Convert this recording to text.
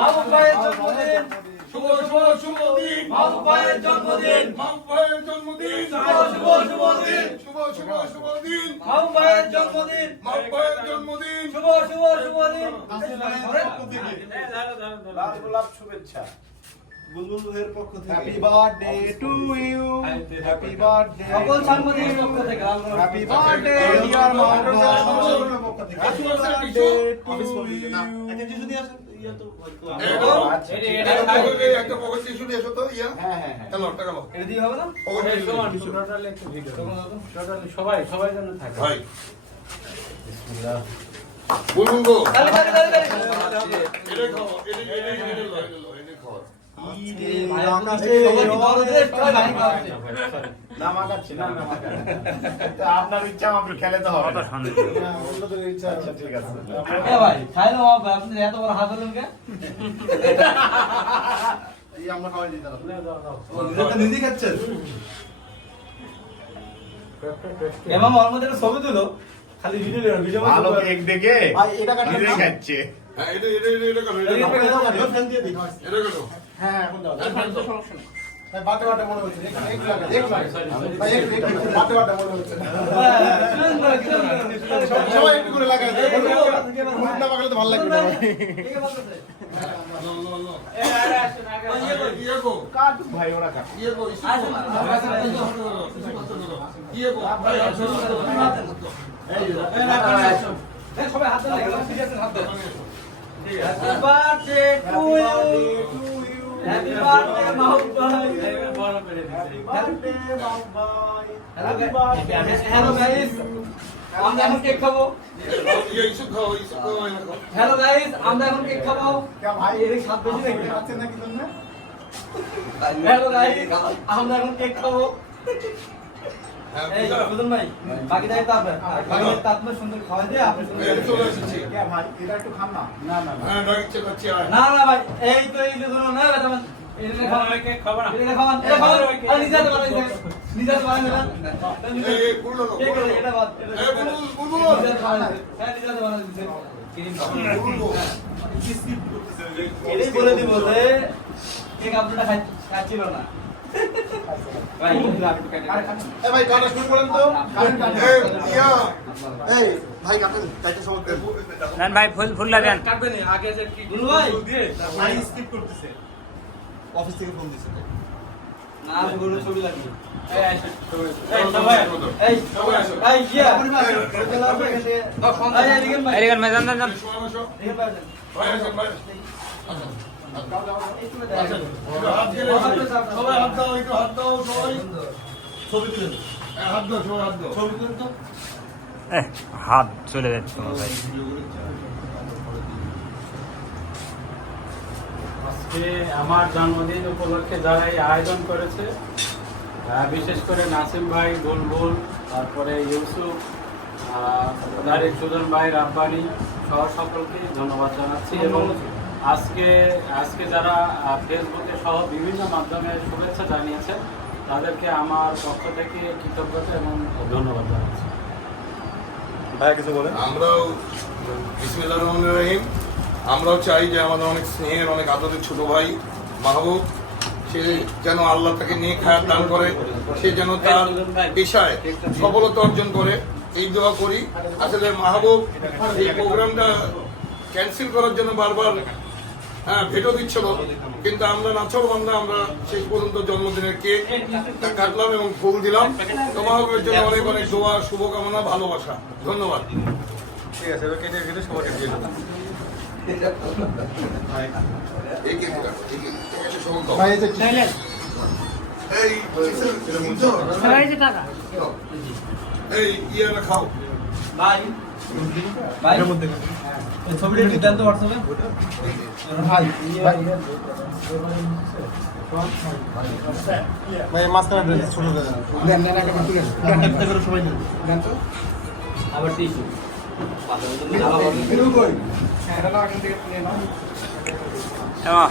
মাহবুব ভাইয়ের জন্মদিন শুভ শুভ শুভ দিন মাহবুব ভাইয়ের জন্মদিন মাহবুব ভাইয়ের জন্মদিন শুভ শুভ শুভ দিন শুভ শুভ শুভ দিন মাহবুব ভাইয়ের জন্মদিন মাহবুব ভাইয়ের জন্মদিন শুভ শুভ শুভ দিন লাল গোলাপ শুভেচ্ছা বুলবুল ভাইয়ের পক্ষ থেকে happy birthday to you happy birthday সকল সাংবাদিকের পক্ষ থেকে হ্যাপি বার্থডে ডিয়ার মাহবুব পক্ষ থেকে happy birthday office to committee না ইউ একটা কিছু দিয়ে আসেন ইয়া তো একটা পকেট টিস্যু নিয়ে এসো তো ইয়া হ্যাঁ হ্যাঁ হ্যাঁ চলো টাকা নাও এটা দিয়ে হবে না পকেট টিস্যু সবাই যেন থাকে ভাই বলুন গো তালি তালি তালি তালি এটা খাও এটা খাও ভাই আকাশে বড়দের সবাই ভাই খাওয়াচ্ছে না মাগাচ্ছি না তো আপনার ইচ্ছা আপনি খেলে তো হবে না অন্যদের ইচ্ছা আচ্ছা ঠিক আছে এ ভাই খাইলো ভাই আপনি এত বড় হাত হলেন কে এই আমরা খাওয়াই দিই তাহলে এটা নিজে খাচ্ছেন এমাম ওর মধ্যে একটা ছবি তুলো খালি ভিডিও ভালো কেক দেখে ভাই এটা কাটুন নিজে খাচ্ছে হ্যাঁ এটা কাটো এটা ফ্যান দিয়ে দিই কাটো হ্যাঁ এখন দাও ভাই বাটে বাটে মনে হচ্ছে এখানে এক লাগে ভাই এক বাটে বাটে মনে হচ্ছে সবাই একটু করে লাগায় দেয় উল্টা পাকলে তো ভালো লাগবে না ভাই ইয়ে গো কাট ভাই ওরা কাট ইয়ে গো ইয়ে গো ভাই সবাই হাত ধরে গেল সিরিয়াস হাত ধরে happy birthday to you happy birthday Mahbub ভাই বার্থডে মাহবুব ভাই হ্যালো গাইস আমরা এখন কেক খাবো ये इसे खाओ হ্যালো গাইস আমরা এখন কেক খাবো क्या भाई এর সাত বেশি নাকি খাচ্ছেন নাকি তোমরা হ্যালো গাইস আমরা এখন কেক খাবো এই বুঝুন ভাই বাকি দায়িত্ব আপনার বাকি দায়িত্ব আপনার সুন্দর খাওয়া দিয়ে আপনি সুন্দর क्या भाई এটা একটু খান না না না हां डाइट चेक अच्छे आए না না ভাই এই তো এই ধরুন না বেটা এটা খাওয়া কেক খাবা না এটা খাওয়া আর নিজে তো বানাই নিজে তো বানাই না ए कुलो लो ঠিক আছে এটা বাদ ए बुलबुल নিজে তো বানাই হ্যাঁ নিজে তো বানাই দিতে बुलबुल এটাই বলে দিব যে কেক আপনারা খাচ্ছিল না ভাই এ ভাই কাটা শুরু করেন তো ए या এই ভাই কাটেন কাটতে সময় দেন নেন ভাই ফুল ফুল লাগান কাটবেন আগে যে কি গুলো ভাই ভাই স্কিপ করতেছে অফিস থেকে ফোন দিছে না আমি গুলো ছবি লাগবে এই সবাই এই সবাই আসো এই গিয়া এই এদিকে ভাই এদিকে মেজান দেন শো এদিকে ভাই ভাই আসো ভাই হাত গেলে সবাই হাত দাও একটু হাত দাও সবাই ছবি তুলেন হাত দাও সবাই হাত দাও ছবি তুলেন তো হাত চলে যাচ্ছে তোমার ভাই আজকে আমার জন্মদিন উপলক্ষে যারা এই আয়োজন করেছে বিশেষ করে নাসিম ভাই বুলবুল তারপরে ইউসুফ তারিক সুজন ভাই রাব্বানি সহ সকলকে ধন্যবাদ জানাচ্ছি এবং আজকে যারা ফেসবুকে সহ বিভিন্ন মাধ্যমে শুভেচ্ছা জানিয়েছে তাদেরকে আমার পক্ষ থেকে কৃতজ্ঞতা এবং ধন্যবাদ জানাচ্ছি। ভাই কিছু বলেন আমরাও বিসমিল্লাহির রহমানির রহিম আমরাও চাই যে আমাদের অনেক স্নেহের অনেক আদরের ছোট ভাই মাহবুব সে যেন আল্লাহ তাকে নিয়ে খায়াত দান করে সে যেন তার পেশায় সফলতা অর্জন করে এই দোয়া করি আসলে মাহবুব এই প্রোগ্রামটা ক্যান্সেল করার জন্য বারবার ভেটো দিচ্ছিল কিন্তু আমরা নাছর বান্ধা আমরা শেষ পর্যন্ত জন্মদিনের কেক কাটলাম এবং ফুল দিলাম তো মাহবুবের জন্য অনেক অনেক দোয়া শুভকামনা ভালোবাসা ধন্যবাদ ঠিক আছে এবার কেটে কেটে সবাইকে দিয়ে দেন এই কেক দিলাম, এই কেক, ঠিক আছে, সবাই দাও। ভাই এই যে এই এই ইয়াটা খাও ভাই ভাই এই ছবিটা কি দেন তো হোয়াটসঅ্যাপে ভাই ভাই মাঝখানে দেন ছোট দেন দেন দেন একটা তুলেন একটা করে সবাই দেন দেন তো আবার টিস্যু এরকম কই এটা না এখান থেকে নিয়ে নাও হ্যাঁ